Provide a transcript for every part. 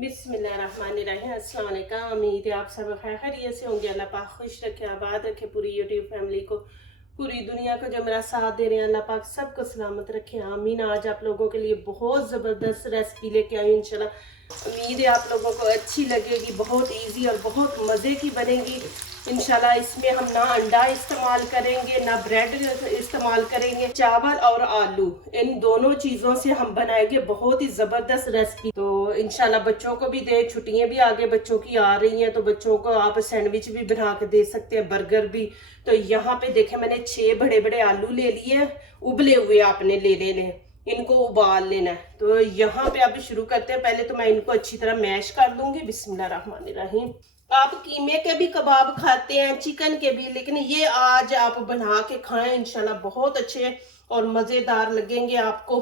बिस्मिल्लाहिर्रहमानिर्रहीम। अस्सलाम वालेकुम। उम्मीद है आप सब खैरियत से होंगे। अल्लाह पाक खुश रखे, आबाद रखे पूरी यूट्यूब फैमिली को, पूरी दुनिया को जो मेरा साथ दे रहे हैं अल्लाह पाक सबको सलामत रखे, आमीन। आज आप लोगों के लिए बहुत ज़बरदस्त रेसिपी लेके आई हूँ इंशाल्लाह। उम्मीद है आप लोगों को अच्छी लगेगी, बहुत इजी और बहुत मज़े की बनेगी इंशाल्लाह। इसमें हम ना अंडा इस्तेमाल करेंगे ना ब्रेड इस्तेमाल करेंगे, चावल और आलू इन दोनों चीज़ों से हम बनाएंगे बहुत ही ज़बरदस्त रेसिपी। तो इंशाल्लाह बच्चों को भी दे, छुट्टियां भी आगे बच्चों की आ रही हैं तो बच्चों को आप सैंडविच भी बना के दे सकते हैं, बर्गर भी। तो यहाँ पे देखे मैंने 6 बड़े बड़े आलू ले लिए, उबले हुए आपने ले लेने, इनको उबाल लेना है। तो यहाँ पे अब शुरू करते हैं। पहले तो मैं इनको अच्छी तरह मैश कर लूंगी। बिस्मिल्लाहिर्रहमानिर्रहीम। आप कीमे के भी कबाब खाते हैं, चिकन के भी, लेकिन ये आज आप बना के खाएं इंशाल्लाह, बहुत अच्छे और मज़ेदार लगेंगे आपको।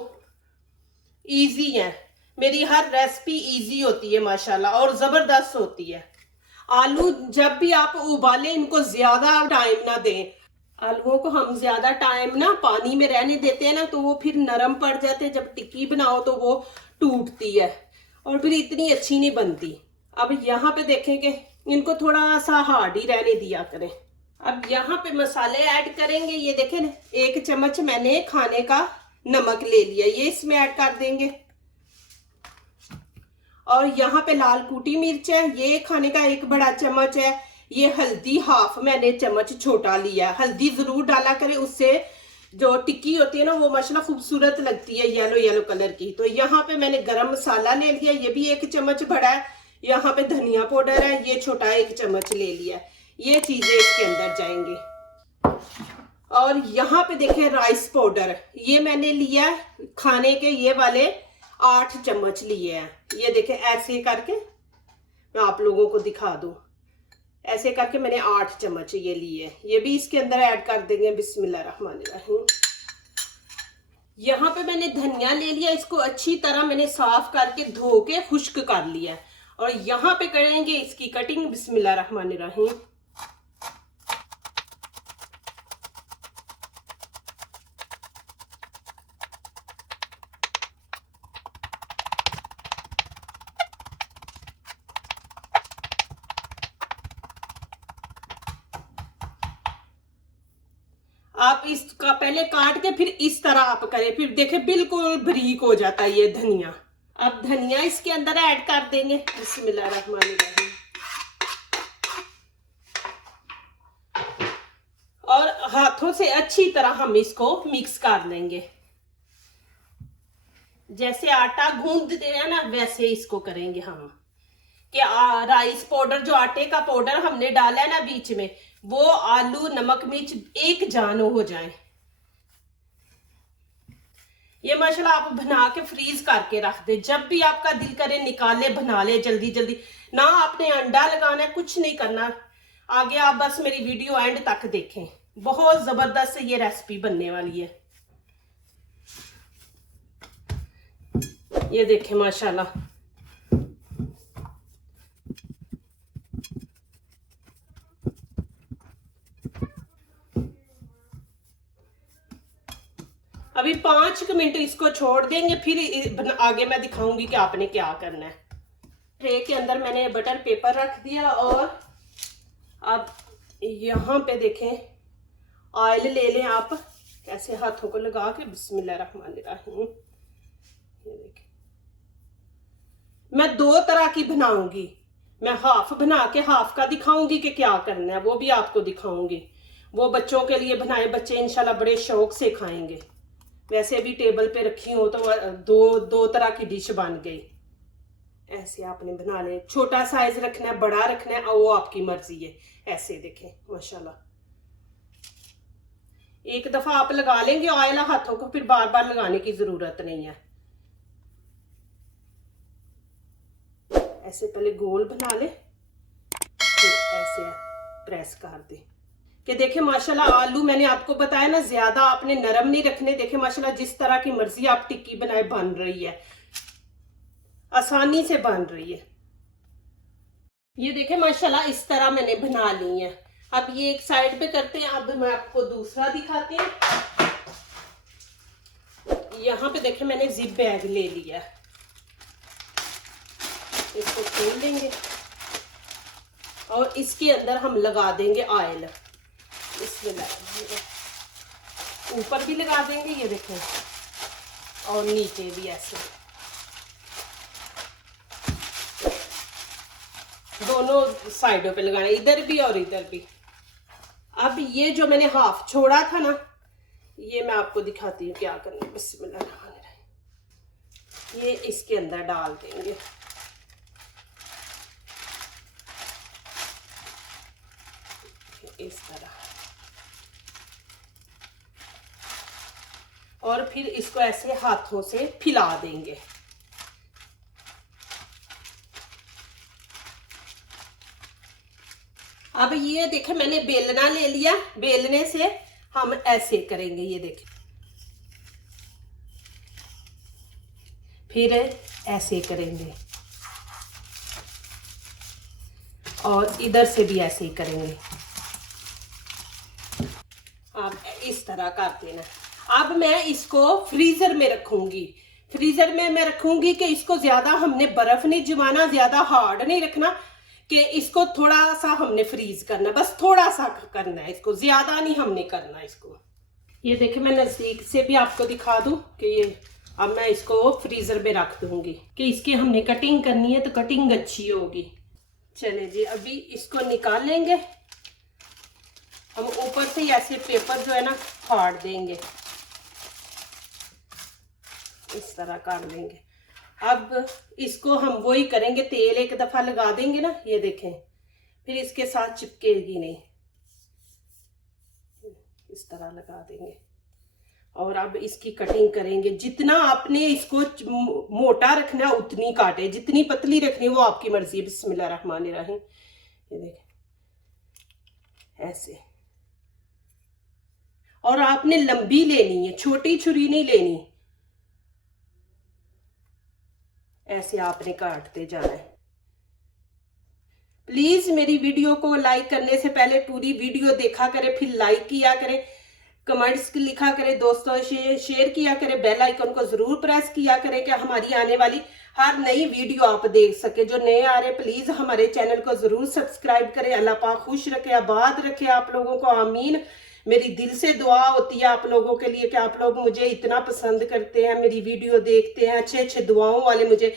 इजी है, मेरी हर रेसिपी इजी होती है माशाल्लाह और ज़बरदस्त होती है। आलू जब भी आप उबालें इनको ज़्यादा टाइम ना दें। आलूओं को हम ज्यादा टाइम ना पानी में रहने देते हैं ना तो वो फिर नरम पड़ जाते हैं, जब टिक्की बनाओ तो वो टूटती है और फिर इतनी अच्छी नहीं बनती। अब यहाँ पे देखेंगे इनको थोड़ा सा हार्ड ही रहने दिया करें। अब यहाँ पे मसाले ऐड करेंगे। ये देखें ना, 1 चम्मच मैंने खाने का नमक ले लिया, ये इसमें ऐड कर देंगे। और यहाँ पे लाल कूटी मिर्च है, ये खाने का 1 बड़ा चम्मच है। ये हल्दी हाफ मैंने चम्मच छोटा लिया। हल्दी जरूर डाला करें, उससे जो टिक्की होती है ना वो माशाल्लाह खूबसूरत लगती है, येलो येलो कलर की। तो यहाँ पे मैंने गरम मसाला ले लिया, ये भी 1 चम्मच बड़ा है। यहाँ पे धनिया पाउडर है, ये छोटा 1 चम्मच ले लिया। ये चीजें इसके अंदर जाएंगी। और यहाँ पे देखें राइस पाउडर, ये मैंने लिया खाने के ये वाले 8 चम्मच लिए हैं। ये देखें ऐसे करके मैं आप लोगों को दिखा दूं, ऐसे करके मैंने 8 चम्मच ये लिए, ये भी इसके अंदर ऐड कर देंगे। बिस्मिल्लाहिर्रहमानिर्रहीम। यहाँ पे मैंने धनिया ले लिया, इसको अच्छी तरह मैंने साफ करके धो के खुश्क कर लिया। और यहाँ पे करेंगे इसकी कटिंग। बिस्मिल्लाहिर्रहमानिर्रहीम। आप इसका पहले काट के फिर इस तरह आप करें, फिर देखें बिल्कुल बारीक हो जाता है ये धनिया। अब धनिया इसके अंदर ऐड कर देंगे। बिस्मिल्लाहिर्रहमानिर्रहीम। और हाथों से अच्छी तरह हम इसको मिक्स कर लेंगे। जैसे आटा गूंदते हैं ना वैसे इसको करेंगे हम। कि राइस पाउडर, जो आटे का पाउडर हमने डाला है ना बीच में, वो आलू नमक मिर्च एक जान हो जाए। ये माशाल्लाह आप बना के फ्रीज करके रख दे, जब भी आपका दिल करे निकाले बना ले जल्दी जल्दी। ना आपने अंडा लगाना है, कुछ नहीं करना। आगे आप बस मेरी वीडियो एंड तक देखें, बहुत जबरदस्त ये रेसिपी बनने वाली है। ये देखें माशाल्लाह, अभी 5 मिनट इसको छोड़ देंगे, फिर आगे मैं दिखाऊंगी कि आपने क्या करना है। ट्रे के अंदर मैंने बटर पेपर रख दिया और अब यहाँ पे देखें ऑयल ले लें आप, ऐसे हाथों को लगा के। बिस्मिल्लाहिर्रहमानिर्रहीम। ये देखें, मैं 2 तरह की बनाऊंगी। मैं हाफ बना के हाफ का दिखाऊंगी कि क्या करना है, वो भी आपको दिखाऊंगी। वो बच्चों के लिए बनाए, बच्चे इंशाल्लाह बड़े शौक से खाएंगे। वैसे भी टेबल पे रखी हो तो दो तरह की डिश बन गई। ऐसे आपने बना ले, छोटा साइज रखना है बड़ा रखना है वो आपकी मर्जी है। ऐसे देखें माशाल्लाह, एक दफा आप लगा लेंगे ऑयल हाथों को, फिर बार बार लगाने की जरूरत नहीं है। ऐसे पहले गोल बना ले, फिर ऐसे प्रेस कर दे। कि देखें माशाल्लाह आलू मैंने आपको बताया ना ज्यादा आपने नरम नहीं रखने। देखें माशाल्लाह जिस तरह की मर्जी आप टिक्की बनाए बन रही है, आसानी से बन रही है। ये देखें माशाल्लाह इस तरह मैंने बना ली है। अब ये एक साइड पे करते हैं, अब मैं आपको दूसरा दिखाती हूँ। यहाँ पे देखें मैंने जिप बैग ले लिया। इसको खोल लेंगे और इसके अंदर हम लगा देंगे ऑयल। इसमें ऊपर भी लगा देंगे, ये देखें, और नीचे भी ऐसे, दोनों साइडों पे लगाना, इधर भी और इधर भी। अब ये जो मैंने हाफ छोड़ा था ना, ये मैं आपको दिखाती हूँ क्या करना है। बिस्मिल्लाह, ये इसके अंदर डाल देंगे। इस तरह, और फिर इसको ऐसे हाथों से फैला देंगे। अब ये देखें, मैंने बेलना ले लिया, बेलने से हम ऐसे करेंगे, ये देखें, फिर ऐसे करेंगे और इधर से भी ऐसे ही करेंगे। अब इस तरह कर देना। अब मैं इसको फ्रीजर में रखूंगी। फ्रीजर में मैं रखूंगी कि इसको ज्यादा हमने बर्फ नहीं जमाना, ज्यादा हार्ड नहीं रखना, कि इसको थोड़ा सा हमने फ्रीज करना, बस थोड़ा सा करना है इसको, ज्यादा नहीं हमने करना इसको। ये देखिए, मैं नजदीक से भी आपको दिखा दूं कि ये अब मैं इसको फ्रीजर में रख दूंगी कि इसकी हमने कटिंग करनी है तो कटिंग अच्छी होगी। चले जी, अभी इसको निकाल लेंगे हम। ऊपर से ऐसे पेपर जो है ना फाड़ देंगे, इस तरह काट लेंगे। अब इसको हम वही करेंगे, तेल एक दफा लगा देंगे ना, ये देखें, फिर इसके साथ चिपकेगी नहीं, इस तरह लगा देंगे। और अब इसकी कटिंग करेंगे। जितना आपने इसको मोटा रखना है उतनी काटे, जितनी पतली रखनी है वो आपकी मर्जी। बिस्मिल्लाहिर्रहमानिर्रहीम, ये देखें ऐसे। और आपने लंबी लेनी है, छोटी छुरी नहीं लेनी, ऐसे आपने काटते जाना है। प्लीज मेरी वीडियो को लाइक करने से पहले पूरी वीडियो देखा करें, फिर लाइक किया करें, कमेंट्स लिखा करें, दोस्तों शेयर किया करें, बेल आइकन को जरूर प्रेस किया करें कि हमारी आने वाली हर नई वीडियो आप देख सके। जो नए आ रहे प्लीज हमारे चैनल को जरूर सब्सक्राइब करें। अल्लाह पाक खुश रखे, आबाद रखे आप लोगों को, आमीन। मेरी दिल से दुआ होती है आप लोगों के लिए कि आप लोग मुझे इतना पसंद करते हैं, मेरी वीडियो देखते हैं, अच्छे अच्छे दुआओं वाले मुझे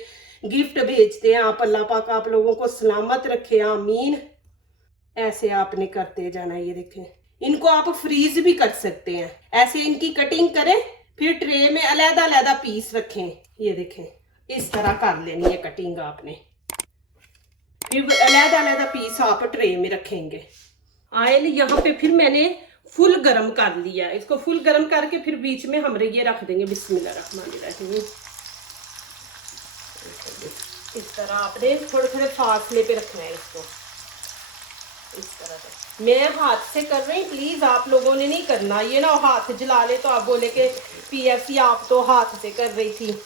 गिफ्ट भेजते हैं। आप अल्लाह पाक आप लोगों को सलामत रखे, आमीन। ऐसे आपने करते जाना। ये देखें, इनको आप फ्रीज भी कर सकते हैं, ऐसे इनकी कटिंग करें, फिर ट्रे में अलग अलग पीस रखें। ये देखें, इस तरह कर लेनी है कटिंग आपने, फिर अलग अलग पीस आप ट्रे में रखेंगे। ऑयल यहाँ पे फिर मैंने फुल गरम कर लिया, इसको फुल गरम करके फिर बीच में हम ये रख देंगे। बिस्मिल्लाहिर्रहमानिर्रहीम, इस तरह आपने थोड़े थोड़े फासले पे रखना है इसको, इस तरह से। मैं हाथ से कर रही, प्लीज आप लोगों ने नहीं करना, ये ना हाथ जला ले तो आप बोले कि पीएफसी आप तो हाथ से कर रही थी।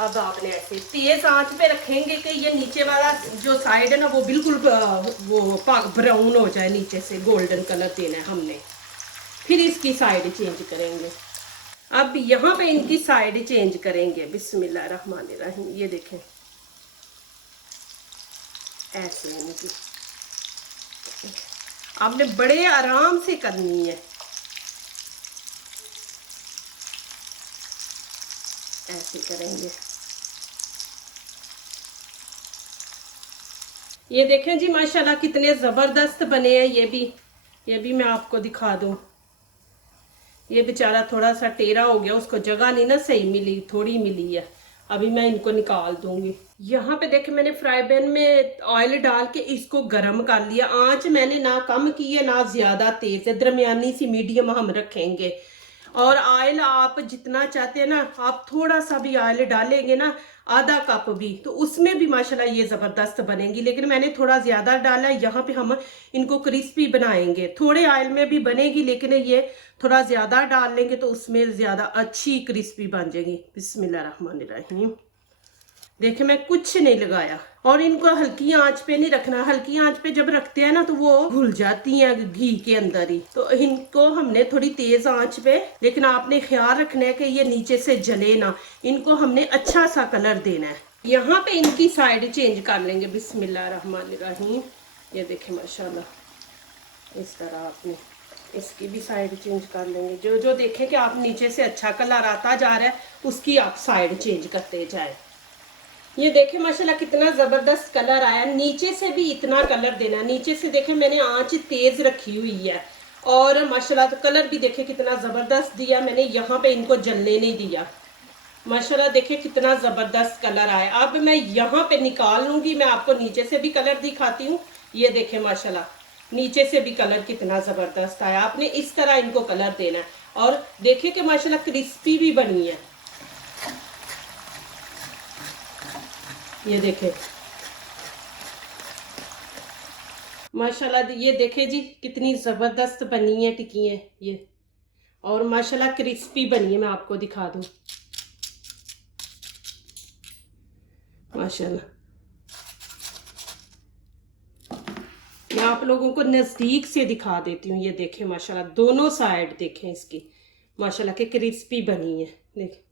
अब आपने ऐसे तेज आंच पे रखेंगे कि ये नीचे वाला जो साइड है ना वो बिल्कुल वो ब्राउन हो जाए, नीचे से गोल्डन कलर देना है हमने। फिर इसकी साइड चेंज करेंगे। अब यहाँ पे इनकी साइड चेंज करेंगे। बिस्मिल्लाहिर्रहमानिर्रहीम, ये देखें ऐसे इनकी आपने बड़े आराम से करनी है, ऐसे करेंगे। ये देखें जी, माशाल्लाह कितने जबरदस्त बने हैं। ये भी मैं आपको दिखा दूं। ये बेचारा थोड़ा सा टेढ़ा हो गया, उसको जगह नहीं ना सही मिली, थोड़ी मिली है। अभी मैं इनको निकाल दूंगी। यहाँ पे देखे मैंने फ्राई पैन में ऑयल डाल के इसको गर्म कर लिया। आंच मैंने ना कम की है ना ज्यादा तेज है, दरमियानी सी मीडियम हम रखेंगे। और ऑयल आप जितना चाहते हैं ना, आप थोड़ा सा भी ऑयल डालेंगे ना, आधा कप भी, तो उसमें भी माशाल्लाह ये जबरदस्त बनेगी। लेकिन मैंने थोड़ा ज्यादा डाला। यहाँ पे हम इनको क्रिस्पी बनाएंगे, थोड़े ऑयल में भी बनेगी, लेकिन ये थोड़ा ज्यादा डाल लेंगे तो उसमें ज्यादा अच्छी क्रिस्पी बन जाएगी। बिस्मिल्लाहिर्रहमानिर्रहीम, देखिए मैं कुछ नहीं लगाया। और इनको हल्की आंच पे नहीं रखना, हल्की आंच पे जब रखते हैं ना तो वो घुल जाती हैं घी के अंदर ही। तो इनको हमने थोड़ी तेज आंच पे, लेकिन आपने ख्याल रखना है कि ये नीचे से जले ना। इनको हमने अच्छा सा कलर देना है, यहाँ पे इनकी साइड चेंज कर लेंगे बिस्मिल्लाह रहमान रहीम। ये देखें माशाल्लाह इस तरह आपने इसकी भी साइड चेंज कर लेंगे। जो जो देखें कि आप नीचे से अच्छा कलर आता जा रहा है उसकी आप साइड चेंज करते जाए। ये देखें माशाल्लाह कितना ज़बरदस्त कलर आया। नीचे से भी इतना कलर देना। नीचे से देखें मैंने आंच तेज़ रखी हुई है और माशाल्लाह तो कलर भी देखें कितना ज़बरदस्त दिया मैंने। यहाँ पे इनको जलने नहीं दिया। माशाल्लाह देखिए कितना ज़बरदस्त कलर आया। अब मैं यहाँ पे निकाल लूँगी। मैं आपको नीचे से भी कलर दिखाती हूँ। ये देखें माशाल्लाह नीचे से भी कलर कितना ज़बरदस्त आया। आपने इस तरह इनको कलर देना है और देखिए कि माशाल्लाह क्रिस्पी भी बनी है। ये देखें माशाल्लाह, ये देखें जी कितनी ज़बरदस्त बनी है टिक्कियाँ ये, और माशाल्लाह क्रिस्पी बनी है। मैं आपको दिखा दूँ माशाल्लाह। मैं आप लोगों को नज़दीक से दिखा देती हूँ। ये देखें माशाल्लाह दोनों साइड देखें इसकी माशाल्लाह के क्रिस्पी बनी है। देखें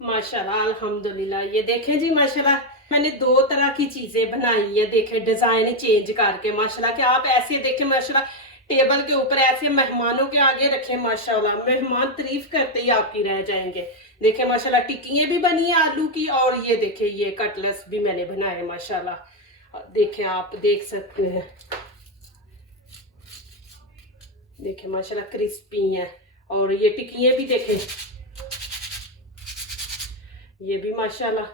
माशाल्लाह अल्हम्दुलिल्लाह। ये देखें जी माशाल्लाह मैंने दो तरह की चीज़ें बनाई है। देखें डिज़ाइन चेंज करके माशाल्लाह कि आप ऐसे देखें माशाल्लाह टेबल के ऊपर ऐसे मेहमानों के आगे रखें माशाल्लाह, मेहमान तारीफ करते ही आपकी रह जाएंगे। देखें माशाल्लाह टिक्कियाँ भी बनी है आलू की, और ये देखें ये कटलेट्स भी मैंने बनाए माशाल्लाह। देखें आप देख सकते हैं, देखें माशाल्लाह क्रिस्पी हैं। और ये टिक्कियाँ भी देखें, ये भी माशाल्लाह।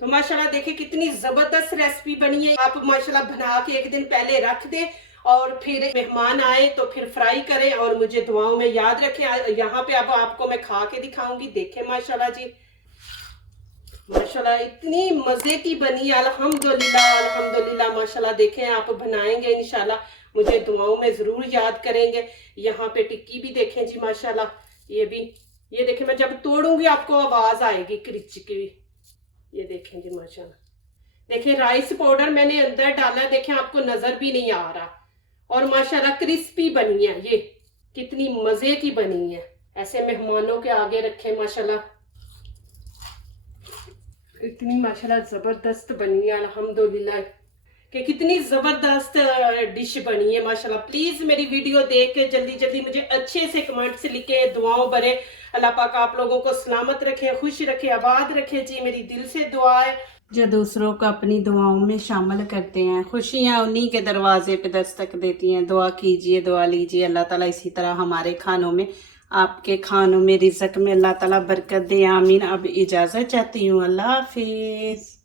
तो माशाल्लाह देखिए कितनी ज़बरदस्त रेसिपी बनी है। आप माशाल्लाह बना के एक दिन पहले रख दें और फिर मेहमान आए तो फिर फ्राई करें और मुझे दुआओं में याद रखें। यहाँ पे अब आपको मैं खा के दिखाऊंगी। देखें माशाल्लाह जी माशाल्लाह इतनी मज़े की बनी अल्हम्दुलिल्लाह अल्हम्दुलिल्लाह माशाल्लाह। देखें आप बनाएंगे इंशाल्लाह मुझे दुआओं में ज़रूर याद करेंगे। यहाँ पे टिक्की भी देखें जी माशाल्लाह, ये भी ये देखें मैं जब तोड़ूंगी आपको आवाज़ आएगी क्रिच की। ये देखें जी माशाल्लाह। देखिए राइस पाउडर मैंने अंदर डाला है, देखें आपको नजर भी नहीं आ रहा। और माशाल्लाह क्रिस्पी बनी है। ये कितनी मजे की बनी है। ऐसे मेहमानों के आगे रखें माशाल्लाह, इतनी माशाल्लाह जबरदस्त बनी है अल्हम्दुलिल्लाह कि कितनी जबरदस्त डिश बनी है माशाल्लाह। प्लीज मेरी वीडियो देख के जल्दी जल्दी मुझे अच्छे से कमेंट्स लिखे, दुआओं भरे। अल्लाह पाक आप लोगों को सलामत रखे, खुश रखे, आबाद रखे जी, मेरी दिल से दुआ है। जो दूसरों को अपनी दुआओं में शामिल करते हैं, खुशियां उन्हीं के दरवाजे पे दस्तक देती हैं। दुआ कीजिए, दुआ लीजिए, अल्लाह ताला इसी तरह हमारे खानों में, आपके खानों में, रिज़्क़ में अल्लाह ताला बरकत दे, आमीन। अब इजाज़त चाहती हूँ, अल्लाह हाफिज़।